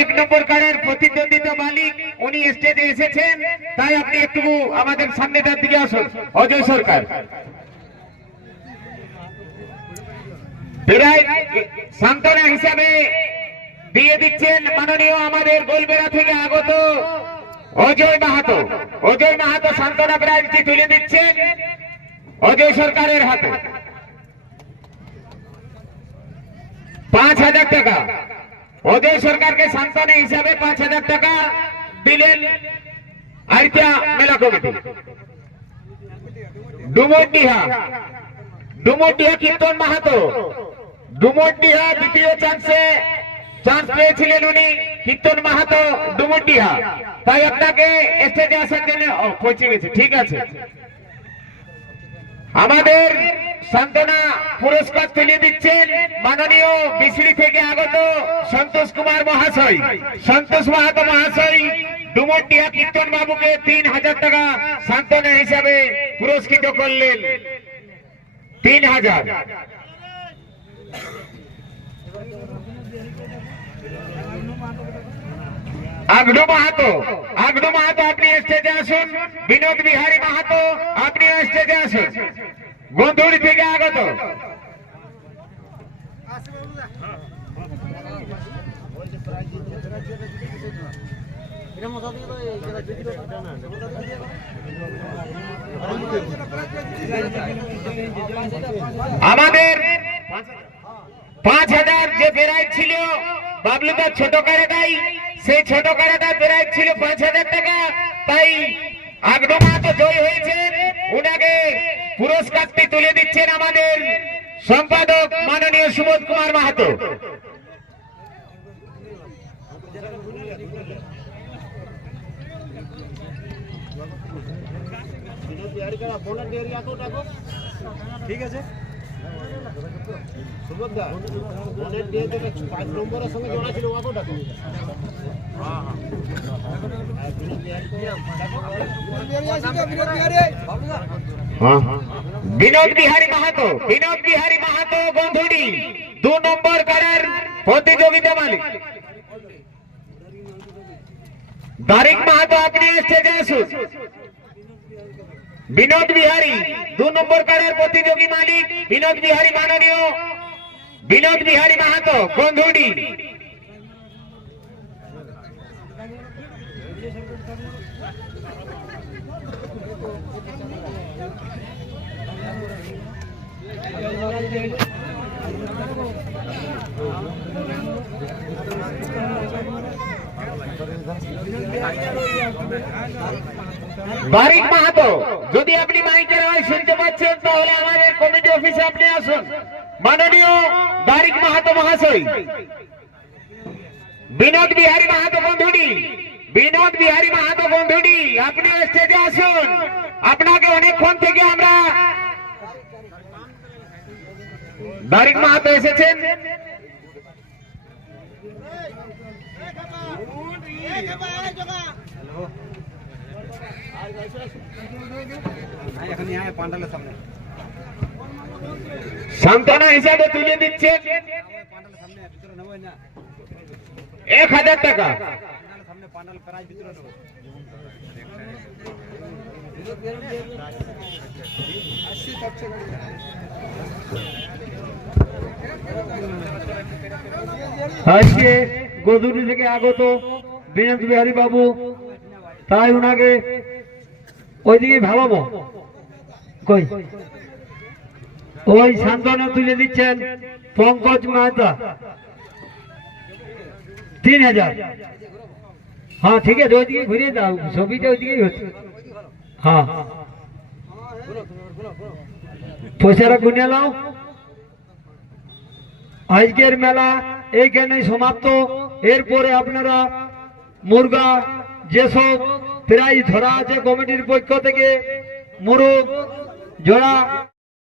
এক নম্বর কারের প্রতিদ্বন্দ্বিতা মালিক উনি স্টেজে এসেছেন। তাই আপনি একটু আমাদের সামনেটার দিকে আসুন। অজয় সরকার। সান্ত্বনা হিসাবে দিয়ে দিচ্ছেন মাননীয় আমাদের গোলবেড়া থেকে আগত অজয় মাহাতো। অজয় মাহাতো প্রাইজটি তুলে দিচ্ছেন অজয় সরকারের হাতে। পাঁচ হাজার টাকা। অজয় সরকারকে সান্ত্বনা হিসাবে পাঁচ হাজার টাকা দিলেন আইতিয়া মেলা কমিটি ডুমরডিহা। ডুমরডিহা কীর্তন মাহাতো। ডুমরডিহা দ্বিতীয় চান্সে চান্স পেয়েছিলেন উনি, কীর্তন মাহাতো ডুমরডিহা। তাই আপনাকে স্টেজে আসার জন্য পৌঁছে গেছে, ঠিক আছে। আমাদের সান্ত্বনা পুরস্কার তুলে দিচ্ছেন মাননীয় বিসড়ি থেকে আগত সন্তোষ কুমার মহাশয়। সন্তোষ মাহাতো মহাশয়, ডুমরটিয়া কীর্তন বাবুকে তিন হাজার টাকা সান্ত্বনা হিসাবে পুরস্কৃত করলেন। তিন হাজার। আগডু মাহাতো আগডু মাহাতো, আপনি স্টেজে আসুন। বিনোদ বিহারী মাহাতো আপনি স্টেজে আসুন। গন্ধুরি থেকে আগত। আমাদের পাঁচ হাজার যে প্রাইজ ছিল বাবলুদার ছোট কারাটাই সেই ছোট কারাটার প্রাইজ ছিল পাঁচ হাজার টাকা। তাই আগডো মাহাতো জয় হয়েছেন ওনাকে পুরস্কারটি তুলে দিচ্ছেন আমাদের সম্পাদক মাননীয় সুবোধ কুমার মাহাতো। ঠিক আছে। বিনোদ বিহারী মাহাতো, বিনোদ বিহারী মাহাতো বন্ধুটি, দু নম্বর কারার প্রতিযোগিতা মালিক। দারিক মাহাতো, আপনি স্টেজে আসুন। বিনোদ বিহারী, দু নম্বর কারার প্রতিযোগী মালিক, বিনোদ বিহারী মাননীয় বিনোদ বিহারী মাহাতো বন্ধুটি বারিক মাহাতো, যদি আপনি মাইকের আওয়াজ শুনতে পাচ্ছেন, তাহলে আমাদের কমিটি অফিসে আপনি আসুন। माननीय बारिक महातो महाशय विनोद बिहारी महातो गोंधुडी বিনোদ বিহারী মাহাতো বন্ধুটি আপনি স্টেজে আসুন আপনাকে অনেকক্ষণ থেকে আমরা বারিক মাহাতো এসেছেন এখন পান্ডালের সামনে সান্ত্বনা হিসাবে তুলে না এক হাজার টাকা। আজকে গদুরি থেকে আগত বিনোদ বিহারী বাবু, তাই ওনাকে ওইদিকে ভাবাবো। কই? ওই সান্ত্বনা তুলে দিচ্ছেন পঙ্কজ মাহাতা। তিন হাজার। হ্যাঁ ঠিক আছে ওইদিকে ঘুরিয়ে দাও, ছবিটা ওইদিকেই হচ্ছে। হ্যাঁ। পয়সাটা গুনে নাও। আজকের মেলা এইখানে সমাপ্ত। এরপরে আপনারা মুরগা যেসব প্রাইজ ধরা আছে কমিটির পক্ষ থেকে, মুরগ, জোড়া